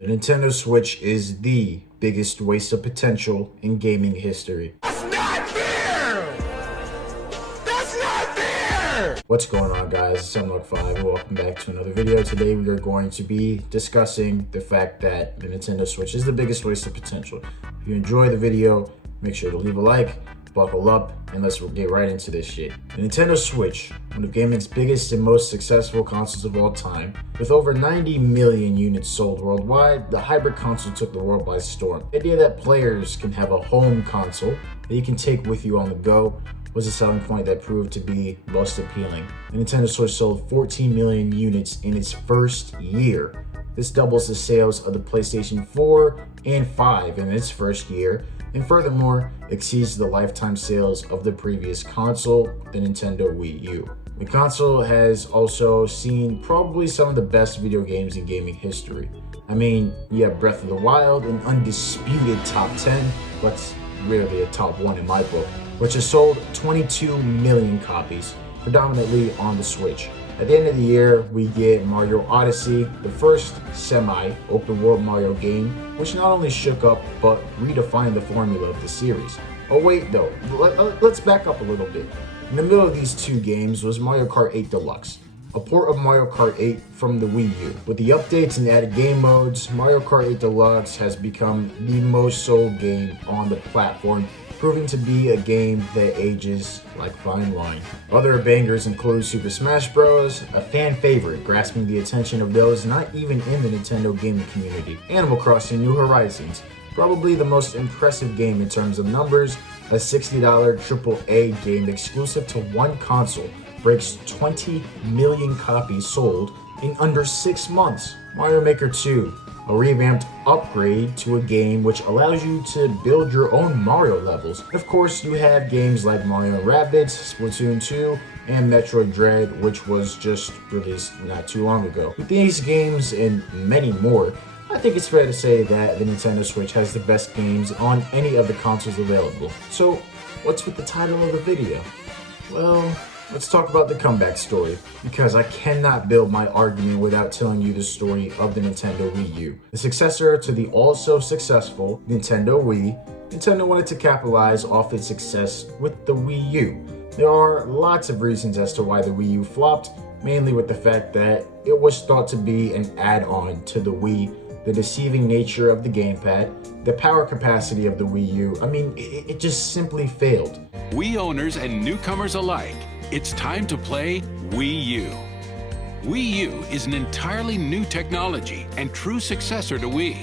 The Nintendo Switch is the biggest waste of potential in gaming history. That's not fair! That's not fair! What's going on, guys? It's Sunlock5. Welcome back to another video. Today we are going to be discussing the fact that the Nintendo Switch is the biggest waste of potential. If you enjoy the video, make sure to leave a like, buckle up, and let's get right into this shit. The Nintendo Switch, one of gaming's biggest and most successful consoles of all time, with over 90 million units sold worldwide, the hybrid console took the world by storm. The idea that players can have a home console that you can take with you on the go was a selling point that proved to be most appealing. The Nintendo Switch sold 14 million units in its first year. This doubles the sales of the PlayStation 4 and 5 in its first year, and furthermore exceeds the lifetime sales of the previous console, the Nintendo Wii U. The console has also seen probably some of the best video games in gaming history. I mean, you have Breath of the Wild, an undisputed top 10, but really a top 1 in my book, which has sold 22 million copies, predominantly on the Switch. At the end of the year, we get Mario Odyssey, the first semi-open world Mario game, which not only shook up, but redefined the formula of the series. Oh wait though, let's back up a little bit. In the middle of these two games was Mario Kart 8 Deluxe, a port of Mario Kart 8 from the Wii U. With the updates and added game modes, Mario Kart 8 Deluxe has become the most sold game on the platform, proving to be a game that ages like fine wine. Other bangers include Super Smash Bros., a fan favorite grasping the attention of those not even in the Nintendo gaming community. Animal Crossing New Horizons, probably the most impressive game in terms of numbers, a $60 AAA game exclusive to one console, breaks 20 million copies sold in under 6 months. Mario Maker 2, a revamped upgrade to a game which allows you to build your own Mario levels. Of course, you have games like Mario & Rabbids, Splatoon 2, and Metroid Dread, which was just released not too long ago. With these games and many more, I think it's fair to say that the Nintendo Switch has the best games on any of the consoles available. So, what's with the title of the video? Well, let's talk about the comeback story, because I cannot build my argument without telling you the story of the Nintendo Wii U. The successor to the also successful Nintendo Wii, Nintendo wanted to capitalize off its success with the Wii U. There are lots of reasons as to why the Wii U flopped, mainly with the fact that it was thought to be an add-on to the Wii, the deceiving nature of the gamepad, the power capacity of the Wii U. I mean, it just simply failed. Wii owners and newcomers alike, it's time to play Wii U. Wii U is an entirely new technology and true successor to Wii.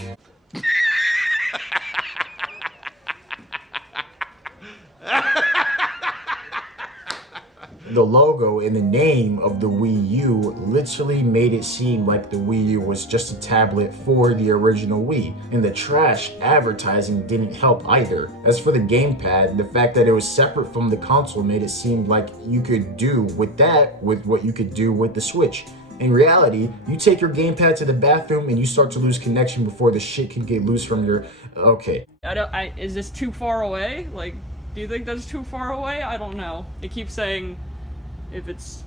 The logo and the name of the Wii U literally made it seem like the Wii U was just a tablet for the original Wii, and the trash advertising didn't help either. As for the gamepad, the fact that it was separate from the console made it seem like you could do with that with what you could do with the Switch. In reality, you take your gamepad to the bathroom and you start to lose connection before the shit can get loose from your... Okay. Is this too far away? Like, do you think that's too far away? I don't know. It keeps saying if it's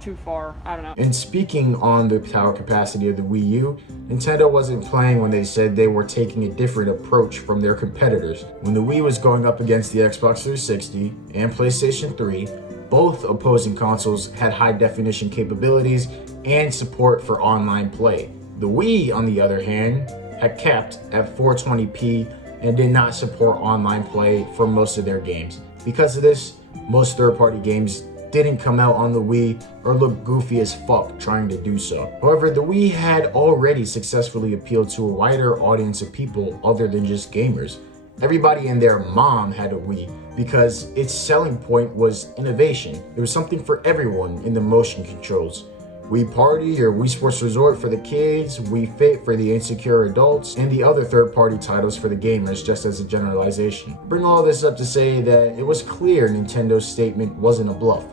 too far, I don't know. And speaking on the power capacity of the Wii U, Nintendo wasn't playing when they said they were taking a different approach from their competitors. When the Wii was going up against the Xbox 360 and PlayStation 3, both opposing consoles had high definition capabilities and support for online play. The Wii, on the other hand, had capped at 420p and did not support online play for most of their games. Because of this, most third-party games didn't come out on the Wii or look goofy as fuck trying to do so. However, the Wii had already successfully appealed to a wider audience of people other than just gamers. Everybody and their mom had a Wii because its selling point was innovation. There was something for everyone in the motion controls. Wii Party or Wii Sports Resort for the kids, Wii Fit for the insecure adults, and the other third-party titles for the gamers, just as a generalization. Bring all this up to say that it was clear Nintendo's statement wasn't a bluff.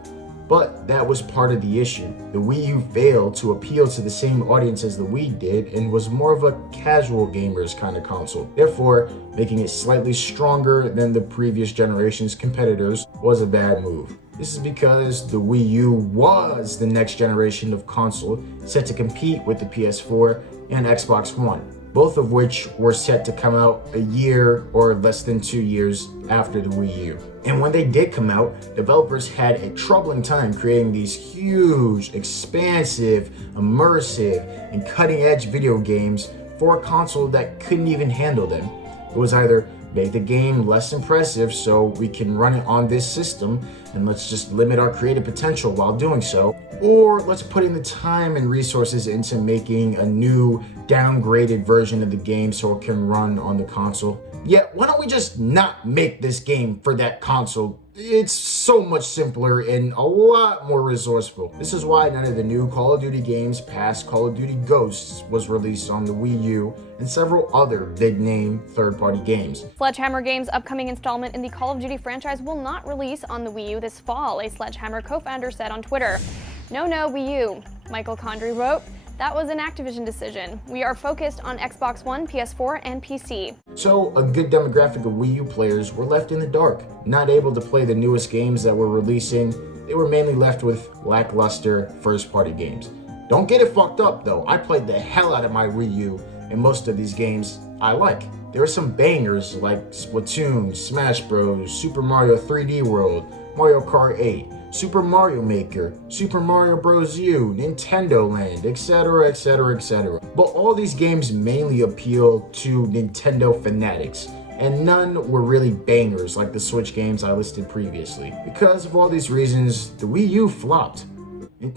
But that was part of the issue. The Wii U failed to appeal to the same audience as the Wii did and was more of a casual gamers kind of console. Therefore, making it slightly stronger than the previous generation's competitors was a bad move. This is because the Wii U was the next generation of console set to compete with the PS4 and Xbox One. both of which were set to come out a year or less than 2 years after the Wii U. And when they did come out, developers had a troubling time creating these huge, expansive, immersive, and cutting-edge video games for a console that couldn't even handle them. It was either make the game less impressive so we can run it on this system and let's just limit our creative potential while doing so, or let's put in the time and resources into making a new downgraded version of the game so it can run on the console. Yeah, why don't we just not make this game for that console? It's so much simpler and a lot more resourceful. This is why none of the new Call of Duty games past Call of Duty Ghosts was released on the Wii U and several other big-name third-party games. Sledgehammer Games' upcoming installment in the Call of Duty franchise will not release on the Wii U this fall, a Sledgehammer co-founder said on Twitter. No, Wii U. Michael Condrey wrote, "That was an Activision decision. We are focused on Xbox One, PS4, and PC." So a good demographic of Wii U players were left in the dark, not able to play the newest games that were releasing. They were mainly left with lackluster first-party games. Don't get it fucked up though, I played the hell out of my Wii U, and most of these games I like. There are some bangers like Splatoon, Smash Bros, Super Mario 3D World, Mario Kart 8, Super Mario Maker, Super Mario Bros. U, Nintendo Land, etc, etc, etc. But all these games mainly appeal to Nintendo fanatics, and none were really bangers like the Switch games I listed previously. Because of all these reasons, the Wii U flopped.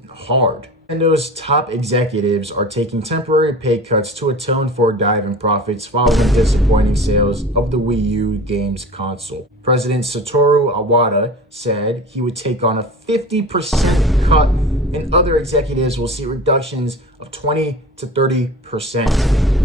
Hard. Nintendo's top executives are taking temporary pay cuts to atone for a dive in profits following disappointing sales of the Wii U games console. President Satoru Iwata said he would take on a 50% cut, and other executives will see reductions of 20 to 30%.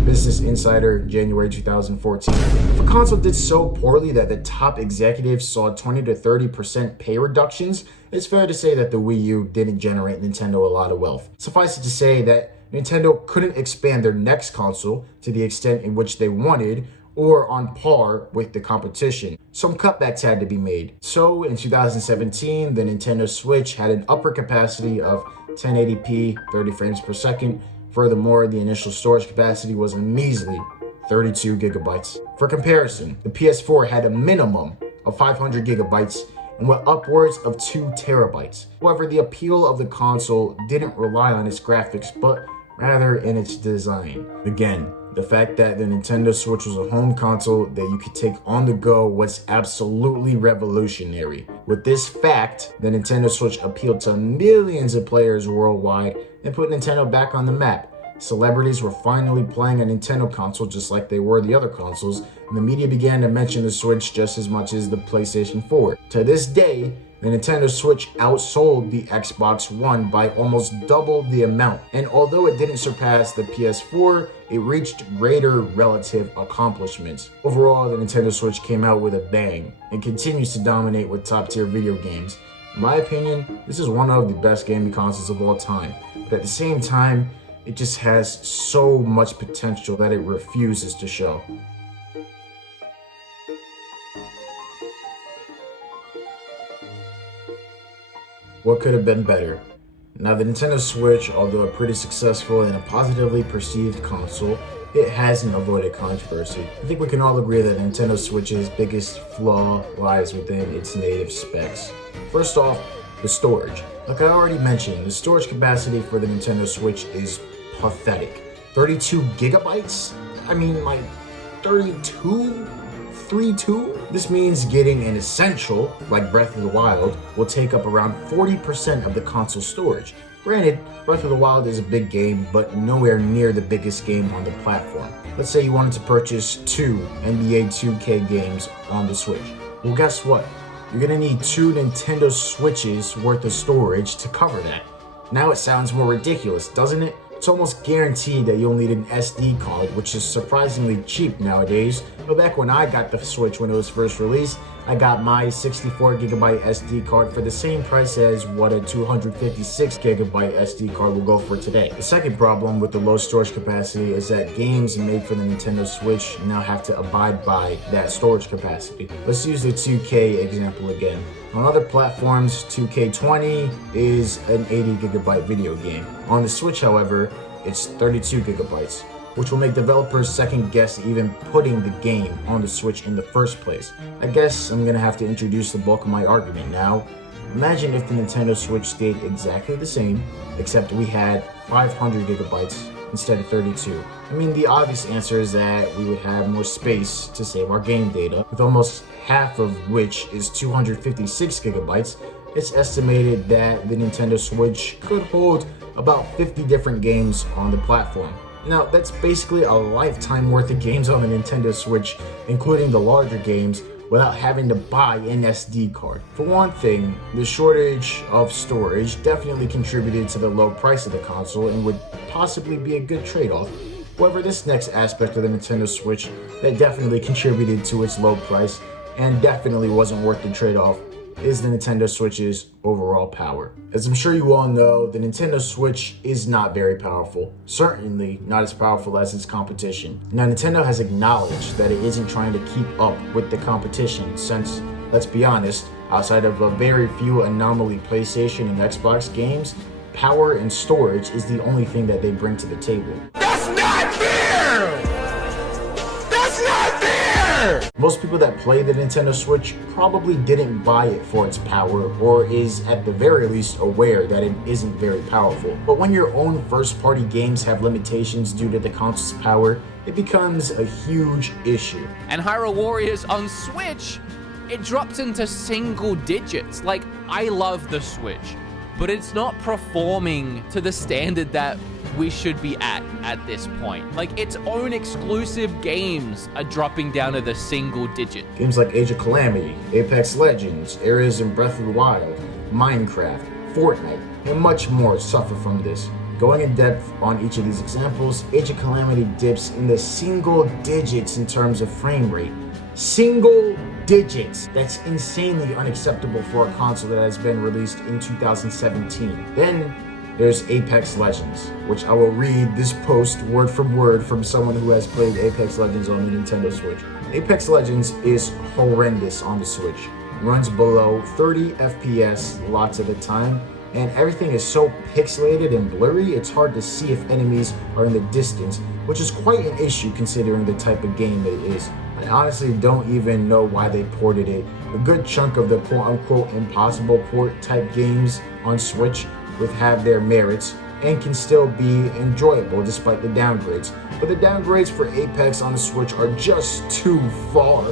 Business Insider, January 2014. If a console did so poorly that the top executives saw 20 to 30% pay reductions, it's fair to say that the Wii U didn't generate Nintendo a lot of wealth. Suffice it to say that Nintendo couldn't expand their next console to the extent in which they wanted or on par with the competition. Some cutbacks had to be made. So in 2017, the Nintendo Switch had an upper capacity of 1080p, 30 frames per second. Furthermore, the initial storage capacity was a measly 32 gigabytes. For comparison, the PS4 had a minimum of 500 gigabytes and went upwards of 2 terabytes. However, the appeal of the console didn't rely on its graphics, but rather in its design. Again, the fact that the Nintendo Switch was a home console that you could take on the go was absolutely revolutionary. With this fact, the Nintendo Switch appealed to millions of players worldwide and put Nintendo back on the map. Celebrities were finally playing a Nintendo console just like they were the other consoles, and the media began to mention the Switch just as much as the PlayStation 4. To this day, the Nintendo Switch outsold the Xbox One by almost double the amount, and although it didn't surpass the PS4, it reached greater relative accomplishments. Overall, the Nintendo Switch came out with a bang and continues to dominate with top-tier video games. In my opinion, this is one of the best gaming consoles of all time, but at the same time, it just has so much potential that it refuses to show. What could have been better? Now, the Nintendo Switch, although a pretty successful and a positively perceived console, it hasn't avoided controversy. I think we can all agree that Nintendo Switch's biggest flaw lies within its native specs. First off, the storage. Like I already mentioned, the storage capacity for the Nintendo Switch is pathetic. 32 gigabytes? I mean, like 32? 3.2? This means getting an essential, like Breath of the Wild, will take up around 40% of the console storage. Granted, Breath of the Wild is a big game, but nowhere near the biggest game on the platform. Let's say you wanted to purchase 2 NBA 2K games on the Switch. Well, guess what? You're gonna need 2 Nintendo Switches worth of storage to cover that. Now it sounds more ridiculous, doesn't it? It's almost guaranteed that you'll need an SD card, which is surprisingly cheap nowadays. But back when I got the Switch when it was first released, I got my 64 gigabyte SD card for the same price as what a 256 gigabyte SD card will go for today. The second problem with the low storage capacity is that games made for the Nintendo Switch now have to abide by that storage capacity. Let's use the 2K example again. On other platforms, 2K20 is an 80 gigabyte video game. On the Switch, however, it's 32 gigabytes. which will make developers second guess even putting the game on the Switch in the first place. I guess I'm gonna have to introduce the bulk of my argument now. Imagine if the Nintendo Switch stayed exactly the same, except we had 500 gigabytes instead of 32. I mean, the obvious answer is that we would have more space to save our game data, with almost half of which is 256 gigabytes. It's estimated that the Nintendo Switch could hold about 50 different games on the platform. Now, that's basically a lifetime worth of games on the Nintendo Switch, including the larger games, without having to buy an SD card. For one thing, the shortage of storage definitely contributed to the low price of the console and would possibly be a good trade-off. However, this next aspect of the Nintendo Switch that definitely contributed to its low price and definitely wasn't worth the trade-off is the Nintendo Switch's overall power. As I'm sure you all know, the Nintendo Switch is not very powerful. Certainly not as powerful as its competition. Now, Nintendo has acknowledged that it isn't trying to keep up with the competition since, let's be honest, outside of a very few anomaly PlayStation and Xbox games, power and storage is the only thing that they bring to the table. That's not fair! That's not fair! Most people that play the Nintendo Switch probably didn't buy it for its power, or is at the very least aware that it isn't very powerful. But when your own first-party games have limitations due to the console's power, it becomes a huge issue. And Hyrule Warriors on Switch, it drops into single digits. Like, I love the Switch, but it's not performing to the standard that we should be at this point. Like, its own exclusive games are dropping down to the single digit. Games like Age of Calamity, Apex Legends, areas in Breath of the Wild, Minecraft, Fortnite, and much more suffer from this. Going in depth on each of these examples, Age of Calamity dips in the single digits in terms of frame rate. Single digits. That's insanely unacceptable for a console that has been released in 2017. Then there's Apex Legends, which I will read this post word from word from someone who has played Apex Legends on the Nintendo Switch. Apex Legends is horrendous on the Switch. Runs below 30 FPS lots of the time, and everything is so pixelated and blurry, it's hard to see if enemies are in the distance, which is quite an issue considering the type of game it is. I honestly don't even know why they ported it. A good chunk of the quote-unquote impossible port type games on Switch would have their merits and can still be enjoyable despite the downgrades. But the downgrades for Apex on the Switch are just too far.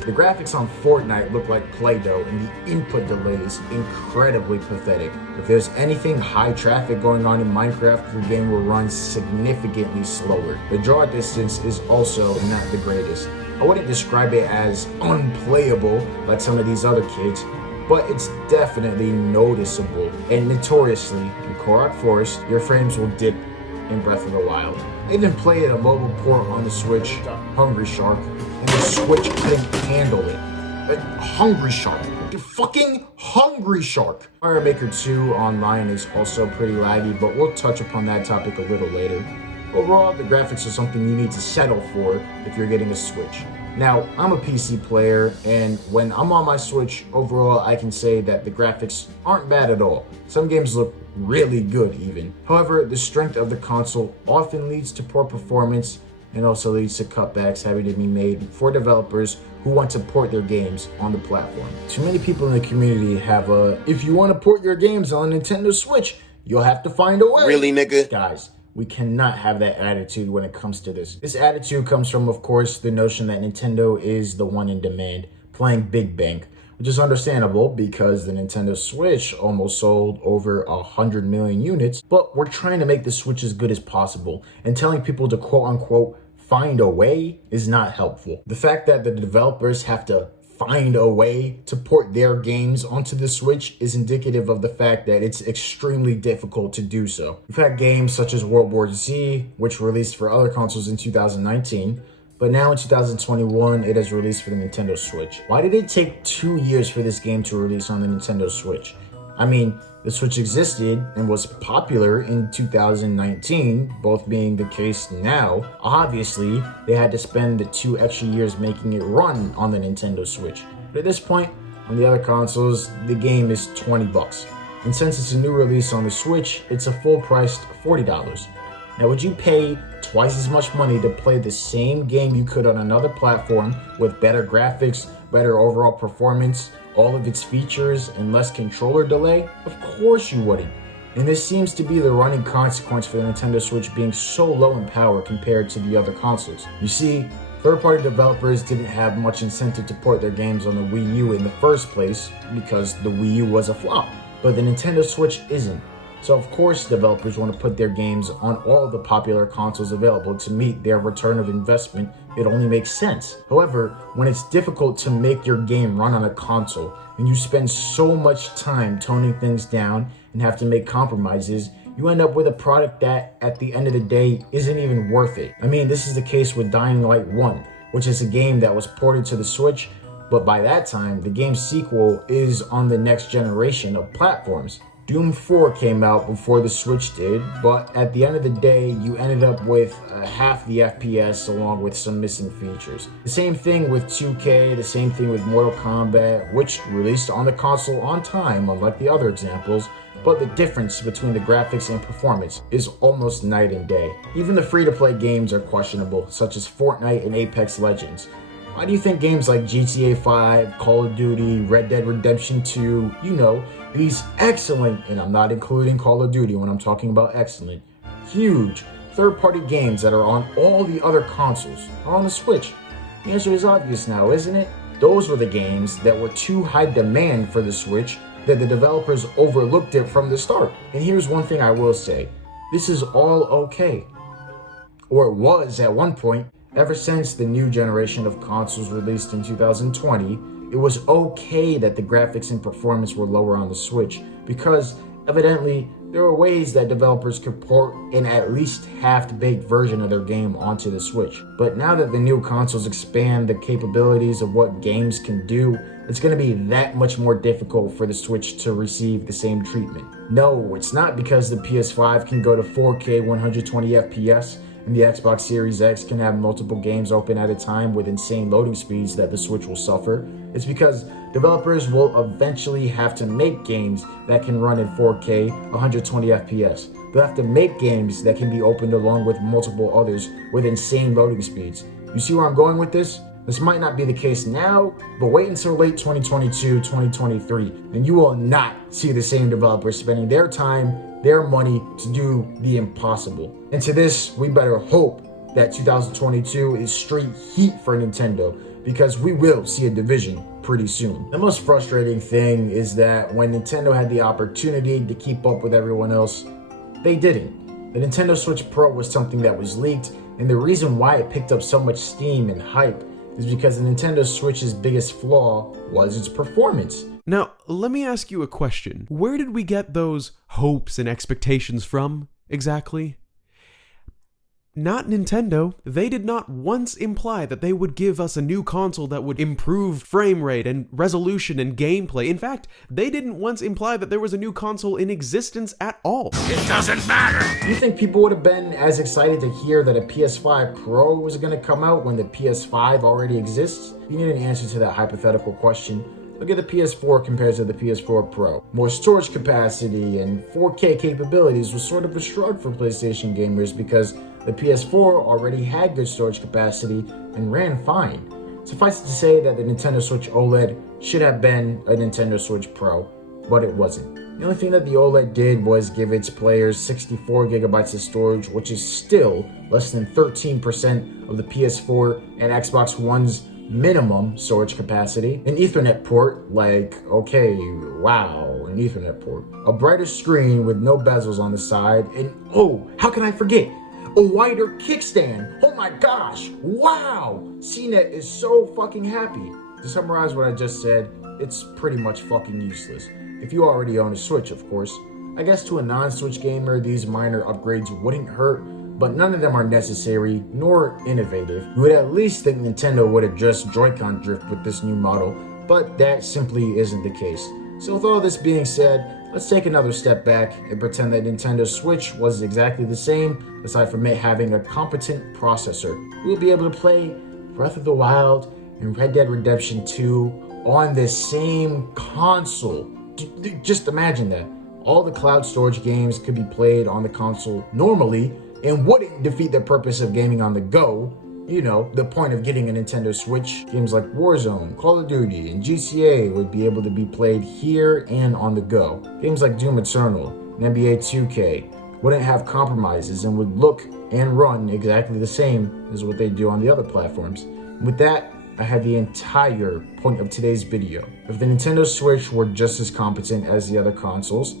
The graphics on Fortnite look like Play-Doh, and the input delay is incredibly pathetic. If there's anything high traffic going on in Minecraft, the game will run significantly slower. The draw distance is also not the greatest. I wouldn't describe it as unplayable like some of these other kids, but it's definitely noticeable. And notoriously, in Korok Forest, your frames will dip in Breath of the Wild. I even played a mobile port on the Switch, Hungry Shark, and the Switch couldn't handle it. Hungry Shark. The fucking Hungry Shark. Mario Maker 2 online is also pretty laggy, but we'll touch upon that topic a little later. Overall, the graphics are something you need to settle for if you're getting a Switch. Now, I'm a PC player, and when I'm on my Switch, overall, I can say that the graphics aren't bad at all. Some games look really good even. However, the strength of the console often leads to poor performance and also leads to cutbacks having to be made for developers who want to port their games on the platform. Too many people in the community have if you want to port your games on Nintendo Switch, you'll have to find a way. Really, nigga? Guys, we cannot have that attitude when it comes to this. This attitude comes from, of course, the notion that Nintendo is the one in demand, playing big bank, which is understandable because the Nintendo Switch almost sold over 100 million units, but we're trying to make the Switch as good as possible, and telling people to quote-unquote find a way is not helpful. The fact that the developers have to find a way to port their games onto the Switch is indicative of the fact that it's extremely difficult to do so. We've had games such as World War Z, which released for other consoles in 2019, but now in 2021, it has released for the Nintendo Switch. Why did it take 2 years for this game to release on the Nintendo Switch? I mean, the Switch existed and was popular in 2019, both being the case now. Obviously, they had to spend the 2 extra years making it run on the Nintendo Switch. But at this point, on the other consoles, the game is $20. And since it's a new release on the Switch, it's a full-priced $40. Now, would you pay twice as much money to play the same game you could on another platform with better graphics, better overall performance, all of its features, and less controller delay? Of course you wouldn't. And this seems to be the running consequence for the Nintendo Switch being so low in power compared to the other consoles. You see, third-party developers didn't have much incentive to port their games on the Wii U in the first place because the Wii U was a flop, but the Nintendo Switch isn't. So of course developers want to put their games on all the popular consoles available to meet their return of investment. It only makes sense. However, when it's difficult to make your game run on a console and you spend so much time toning things down and have to make compromises, you end up with a product that at the end of the day isn't even worth it. I mean, this is the case with Dying Light 1, which is a game that was ported to the Switch, but by that time the game's sequel is on the next generation of platforms. Doom 4 came out before the Switch did, but at the end of the day, you ended up with half the FPS along with some missing features. The same thing with 2K, the same thing with Mortal Kombat, which released on the console on time, unlike the other examples, but the difference between the graphics and performance is almost night and day. Even the free-to-play games are questionable, such as Fortnite and Apex Legends. Why do you think games like GTA 5, Call of Duty, Red Dead Redemption 2, these excellent, and I'm not including Call of Duty when I'm talking about excellent, huge third-party games that are on all the other consoles are on the Switch? The answer is obvious now, isn't it? Those were the games that were too high demand for the Switch that the developers overlooked it from the start. And here's one thing I will say. This is all okay. Or it was at one point. Ever since the new generation of consoles released in 2020, it was okay that the graphics and performance were lower on the Switch because evidently there were ways that developers could port an at least half-baked version of their game onto the Switch. But now that the new consoles expand the capabilities of what games can do, it's going to be that much more difficult for the Switch to receive the same treatment. No, it's not because the PS5 can go to 4K 120 FPS and the Xbox Series X can have multiple games open at a time with insane loading speeds that the Switch will suffer. It's because developers will eventually have to make games that can run in 4K 120 FPS. They'll have to make games that can be opened along with multiple others with insane loading speeds. You see where I'm going with this? This might not be the case now, but wait until late 2022, 2023, and you will not see the same developers spending their time, their money to do the impossible. And to this, we better hope that 2022 is straight heat for Nintendo, because we will see a division pretty soon. The most frustrating thing is that when Nintendo had the opportunity to keep up with everyone else, they didn't. The Nintendo Switch Pro was something that was leaked, and the reason why it picked up so much steam and hype is because the Nintendo Switch's biggest flaw was its performance. Now, let me ask you a question. Where did we get those hopes and expectations from, exactly? Not Nintendo. They did not once imply that they would give us a new console that would improve frame rate and resolution and gameplay. In fact, they didn't once imply that there was a new console in existence at all. It doesn't matter. Do you think people would have been as excited to hear that a PS5 Pro was going to come out when the PS5 already exists? You need an answer to that hypothetical question. Look at the PS4 compared to the PS4 Pro. More storage capacity and 4K capabilities was sort of a shrug for PlayStation gamers because the PS4 already had good storage capacity and ran fine. Suffice it to say that the Nintendo Switch OLED should have been a Nintendo Switch Pro, but it wasn't. The only thing that the OLED did was give its players 64 gigabytes of storage, which is still less than 13% of the PS4 and Xbox One's minimum storage capacity. An Ethernet port, like, okay, wow, an Ethernet port. A brighter screen with no bezels on the side, and oh, how can I forget? A wider kickstand. Oh my gosh, wow! CNET is so fucking happy. To summarize what I just said, it's pretty much fucking useless. If you already own a Switch, of course. I guess to a non-Switch gamer, these minor upgrades wouldn't hurt, but none of them are necessary nor innovative. You would at least think Nintendo would address Joy-Con drift with this new model, but that simply isn't the case. So with all this being said, let's take another step back and pretend that Nintendo Switch was exactly the same, aside from it having a competent processor. We'll be able to play Breath of the Wild and Red Dead Redemption 2 on the same console. Just imagine that. all the cloud storage games could be played on the console normally and wouldn't defeat the purpose of gaming on the go. You know, the point of getting a Nintendo Switch. Games like Warzone, Call of Duty, and GTA would be able to be played here and on the go. Games like Doom Eternal and NBA 2K wouldn't have compromises and would look and run exactly the same as what they do on the other platforms. With that, I have the entire point of today's video. If the Nintendo Switch were just as competent as the other consoles,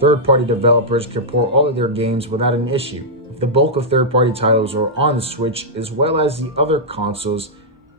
third-party developers could port all of their games without an issue. The bulk of third-party titles are on the Switch as well as the other consoles,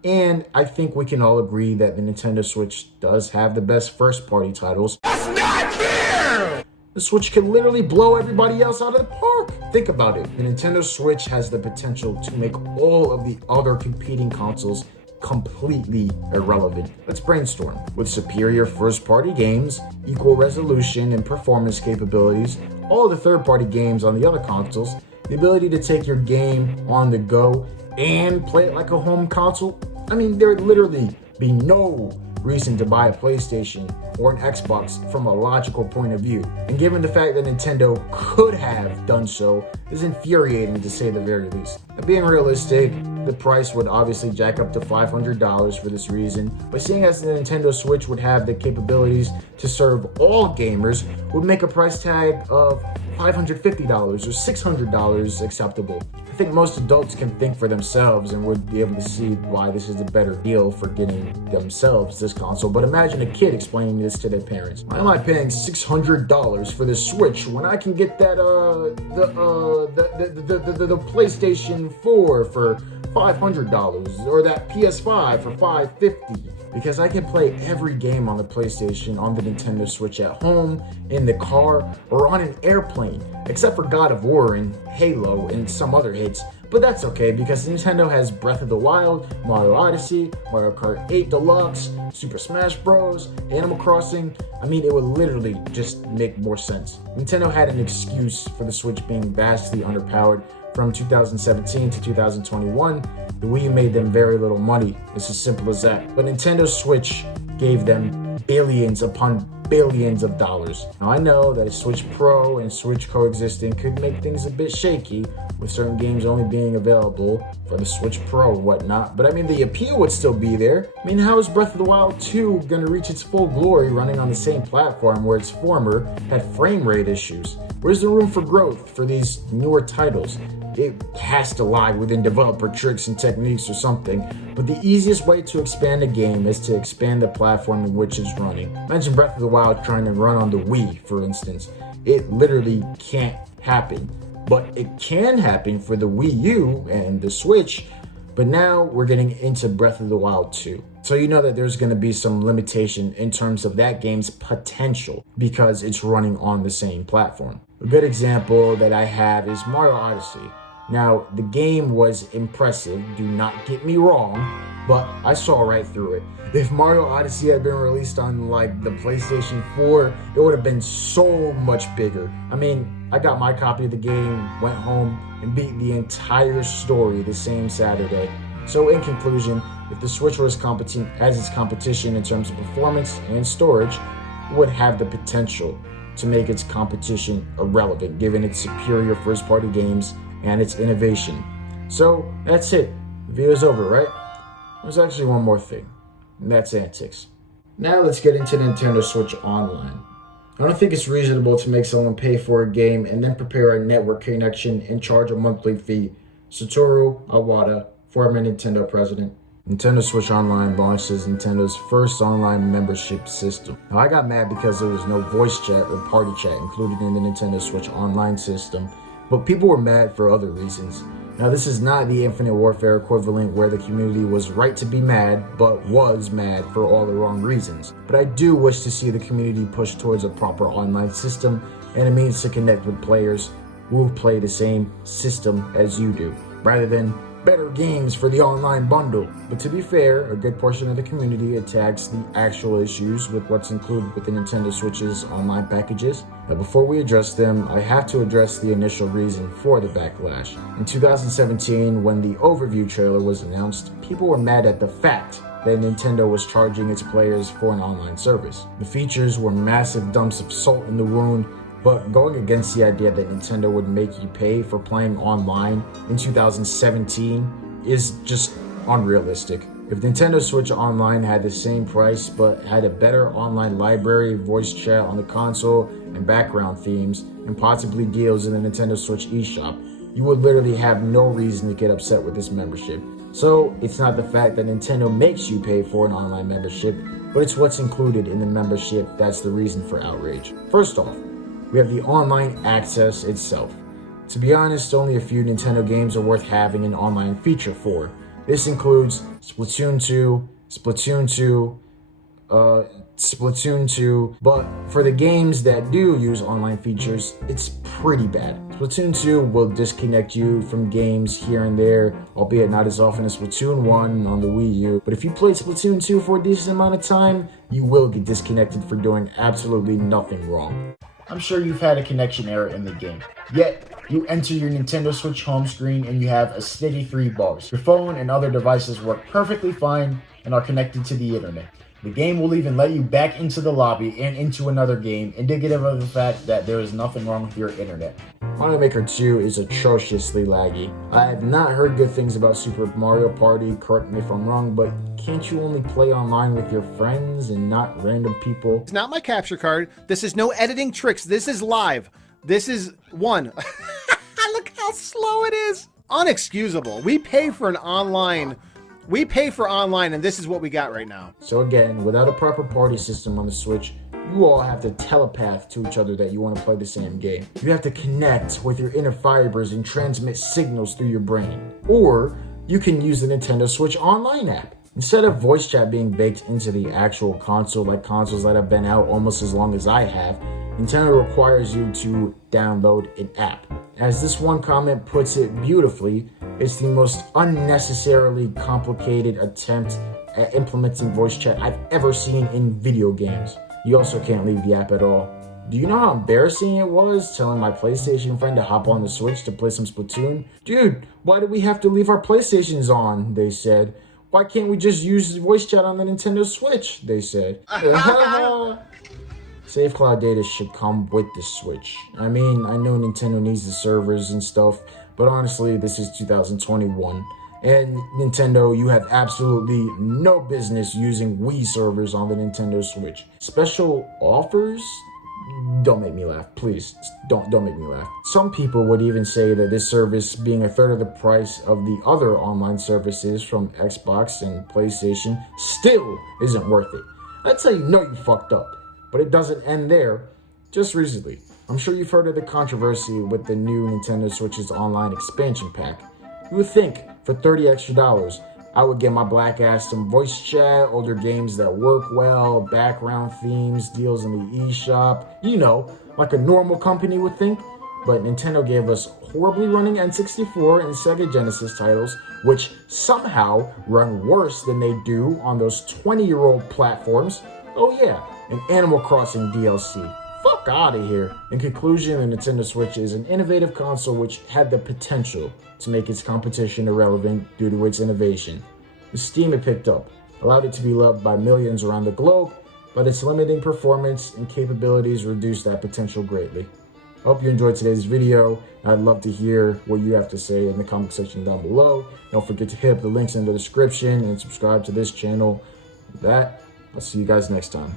and I think we can all agree that the Nintendo Switch does have the best first-party titles. That's not fair! The Switch can literally blow everybody else out of the park. Think about it. The Nintendo Switch has the potential to make all of the other competing consoles completely irrelevant. Let's brainstorm. With superior first-party games, equal resolution and performance capabilities, all the third-party games on the other consoles, the ability to take your game on the go and play it like a home console, I mean, there'd literally be no reason to buy a PlayStation or an Xbox from a logical point of view. And given the fact that Nintendo could have done so is infuriating to say the very least. Now, being realistic, the price would obviously jack up to $500 for this reason, but seeing as the Nintendo Switch would have the capabilities to serve all gamers would make a price tag of $550 or $600 acceptable. I think most adults can think for themselves and would be able to see why this is a better deal for getting themselves this console. But imagine a kid explaining this to their parents. Why am I paying $600 for this Switch when I can get that the PlayStation 4 for $500 or that PS5 for $550? Because I can play every game on the PlayStation on the Nintendo Switch at home, in the car, or on an airplane, except for God of War and Halo and some other hits. But that's okay because Nintendo has Breath of the Wild, Mario Odyssey, Mario Kart 8 Deluxe, Super Smash Bros, Animal Crossing. I mean, it would literally just make more sense. Nintendo had an excuse for the Switch being vastly underpowered. From 2017 to 2021, the Wii U made them very little money. It's as simple as that. But Nintendo Switch gave them billions upon billions of dollars. Now I know that a Switch Pro and Switch coexisting could make things a bit shaky, with certain games only being available for the Switch Pro and whatnot, but I mean the appeal would still be there. I mean, how is Breath of the Wild 2 gonna reach its full glory running on the same platform where its former had frame rate issues? Where's the room for growth for these newer titles? It has to lie within developer tricks and techniques or something, but the easiest way to expand a game is to expand the platform in which it's running. Imagine Breath of the Wild trying to run on the Wii, for instance. It literally can't happen, but it can happen for the Wii U and the Switch. But now we're getting into Breath of the Wild 2. So you know that there's going to be some limitation in terms of that game's potential because it's running on the same platform. A good example that I have is Mario Odyssey. Now, the game was impressive, do not get me wrong, but I saw right through it. If Mario Odyssey had been released on like the PlayStation 4, it would have been so much bigger. I mean, I got my copy of the game, went home, and beat the entire story the same Saturday. So in conclusion, if the Switch was competent as its competition in terms of performance and storage, it would have the potential to make its competition irrelevant given its superior first-party games and its innovation. So that's it. The video's over, right? There's actually one more thing, and that's antics. Now let's get into Nintendo Switch Online. I don't think it's reasonable to make someone pay for a game and then prepare a network connection and charge a monthly fee. Satoru Iwata, former Nintendo president. Nintendo Switch Online launched as Nintendo's first online membership system. Now I got mad because there was no voice chat or party chat included in the Nintendo Switch Online system, but people were mad for other reasons. Now this is not the Infinite Warfare equivalent where the community was right to be mad, but was mad for all the wrong reasons. But I do wish to see the community push towards a proper online system and a means to connect with players who play the same system as you do, rather than better games for the online bundle. But to be fair, a good portion of the community attacks the actual issues with what's included with the Nintendo Switch's online packages. Now before we address them, I have to address the initial reason for the backlash. In 2017, when the overview trailer was announced, people were mad at the fact that Nintendo was charging its players for an online service. The features were massive dumps of salt in the wound, But going against the idea that Nintendo would make you pay for playing online in 2017 is just unrealistic. If Nintendo Switch Online had the same price but had a better online library, voice chat on the console, and background themes, and possibly deals in the Nintendo Switch eShop, you would literally have no reason to get upset with this membership. So it's not the fact that Nintendo makes you pay for an online membership, but it's what's included in the membership that's the reason for outrage. First off, we have the online access itself. To be honest, only a few Nintendo games are worth having an online feature for. This includes Splatoon 2, Splatoon 2, but for the games that do use online features, it's pretty bad. Splatoon 2 will disconnect you from games here and there, albeit not as often as Splatoon 1 on the Wii U, but if you played Splatoon 2 for a decent amount of time, you will get disconnected for doing absolutely nothing wrong. I'm sure you've had a connection error in the game. Yet, you enter your Nintendo Switch home screen and you have a steady 3 bars. Your phone and other devices work perfectly fine and are connected to the internet. The game will even let you back into the lobby and into another game, indicative of the fact that there is nothing wrong with your internet. Mario Maker 2 is atrociously laggy. I have not heard good things about Super Mario Party, correct me if I'm wrong, but can't you only play online with your friends and not random people? It's not my capture card. This is no editing tricks. This is live. This is one. Look how slow it is. Unexcusable. We pay for online, and this is what we got right now. So again, without a proper party system on the Switch, you all have to telepath to each other that you want to play the same game. You have to connect with your inner fibers and transmit signals through your brain. Or you can use the Nintendo Switch Online app. Instead of voice chat being baked into the actual console like consoles that have been out almost as long as I have, Nintendo requires you to download an app. As this one comment puts it beautifully, it's the most unnecessarily complicated attempt at implementing voice chat I've ever seen in video games. You also can't leave the app at all. Do you know how embarrassing it was telling my PlayStation friend to hop on the Switch to play some Splatoon? Dude, why do we have to leave our PlayStations on? They said. Why can't we just use voice chat on the Nintendo Switch? They said. Save cloud data should come with the Switch. I mean, I know Nintendo needs the servers and stuff, but honestly, this is 2021. And Nintendo, you have absolutely no business using Wii servers on the Nintendo Switch. Special offers? Don't make me laugh, please. Don't make me laugh. Some people would even say that this service, being a third of the price of the other online services from Xbox and PlayStation, still isn't worth it. That's how you know you fucked up. But it doesn't end there. Just recently, I'm sure you've heard of the controversy with the new Nintendo Switch's online expansion pack. You would think for $30 extra, I would get my black ass some voice chat, older games that work well, background themes, deals in the eShop, you know, like a normal company would think. But Nintendo gave us horribly running N64 and Sega Genesis titles, which somehow run worse than they do on those 20-year-old platforms. Oh yeah, and Animal Crossing DLC. Fuck out of here. In conclusion, the Nintendo Switch is an innovative console which had the potential to make its competition irrelevant due to its innovation. The steam it picked up allowed it to be loved by millions around the globe, but its limiting performance and capabilities reduced that potential greatly. I hope you enjoyed today's video. I'd love to hear what you have to say in the comment section down below. Don't forget to hit up the links in the description and subscribe to this channel. With that, I'll see you guys next time.